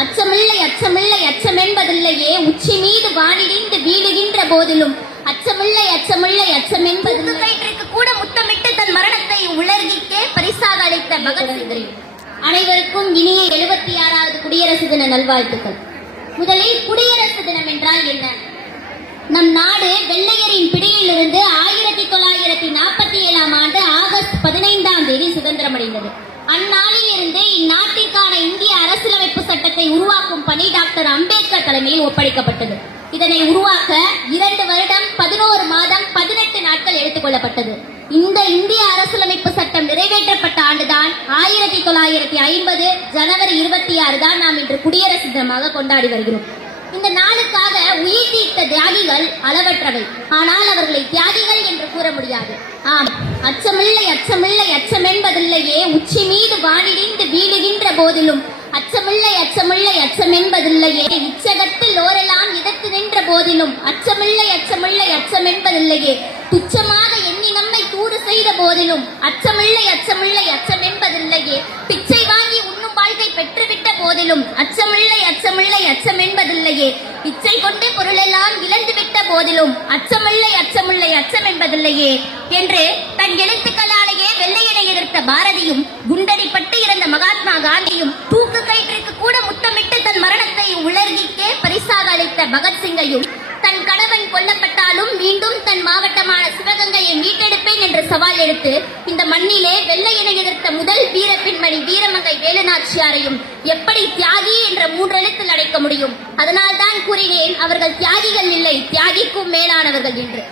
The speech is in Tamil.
அச்சமில்லை அச்சமில்லை அச்சம் என்பதில்லையே, உச்சி மீது வானிடிந்து வீழுகின்ற போதிலும் அச்சமில்லை அச்சமில்லை அச்சம் என்பது கயிற்றுக்கு கூட முத்தமிட்டு தன் மரணத்தை உலகிற்கே பரிசாக அளித்த பகத்சிங். அனைவருக்கும் இனிய 76வது குடியரசு தின நல்வாழ்த்துக்கள். முதலில் குடியரசு தினம் என்றால் என்ன? நம் நாடு வெள்ளையரின் பிடியிலிருந்து 1947ஆம் ஆண்டு ஆகஸ்ட் 15ஆம் தேதி சுதந்திரம் அடைந்தது. அந்நாளில் இருந்து இந்நாட்டிற்கான இந்திய அரசியலமைப்பு சட்டத்தை உருவாக்கும் பணி டாக்டர் அம்பேத்கர் தலைமையில் ஒப்படைக்கப்பட்டது. இதனை உருவாக்க 2 வருடம் 11 மாதம் 18 நாட்கள் எடுத்துக் கொள்ளப்பட்டது. இந்த இந்திய அரசியலமைப்பு சட்டம் நிறைவேற்றப்பட்ட ஆண்டுதான் 1950 ஜனவரி 26 தான் நாம் இன்று குடியரசு தினமாக கொண்டாடி வருகிறோம். இந்த நாளுக்காக உயிர் தீர்த்த தியாகிகள் அளவற்றவை. ஆனால் அவர்களை தியாகிகள் என்று கூற முடியாது. ஆம், அச்சமில்லை அச்சமில்லை அச்சம் என்பதில்லையே, உச்சி மீது வானிடிந்து வீழுகின்ற போதிலும் அச்சமில்லை அச்சமில்லை அச்சம் என்பதில்லையே, இச்சகத்தில் ஓரெல்லாம் இதற்கு நின்ற போதிலும் அச்சமில்லை அச்சமில்லை அச்சம் என்பதில்லையே, துச்சமாக எண்ணி நம்மை தூறு செய்த போதிலும் அச்சமில்லை அச்சமில்லை அச்சம் என்பதில்லையே, பிச்சை வாங்கி உண்ணும் வாழ்க்கை பெற்றுவிட்ட போதிலும் அச்சமில்லை அச்சமில்லை அச்சம் என்பதில்லையே, இச்சை கொண்டு பொருளெல்லாம் இழந்துவிட்ட போதிலும் அச்சமில்லை அச்சமில்லை அச்சம் என்பதில்லையே என்று தன் எழுத்துக்களாலேயே வெள்ளையனை எதிர்த்த பாரதியும், குண்டடிப்பட்டு இறந்த மகாத்மா காந்தியும், தூக்கு கயிற்றுக்கு கூட முத்தமிட்டு தன் மரணத்தை உலகிற்கே பரிசாக அளித்த பகத்சிங்கையும், தன் கணவன் கொல்லப்பட்டாலும் மீண்டும் தன் மாவட்டமான சிவகங்கையை மீட்டெடுப்பேன் என்று சவால் எடுத்து இந்த மண்ணிலே வெள்ளையனை எதிர்த்த முதல் வீர பெண்மணி வீரமங்கை வேலுநாச்சியாரையும் எப்படி தியாகி என்ற 3 எழுத்தில் அடைக்க முடியும்? அதனால் தான் கூறினேன், அவர்கள் தியாகிகள் இல்லை, தியாகிக்கும் மேலானவர்கள் என்று.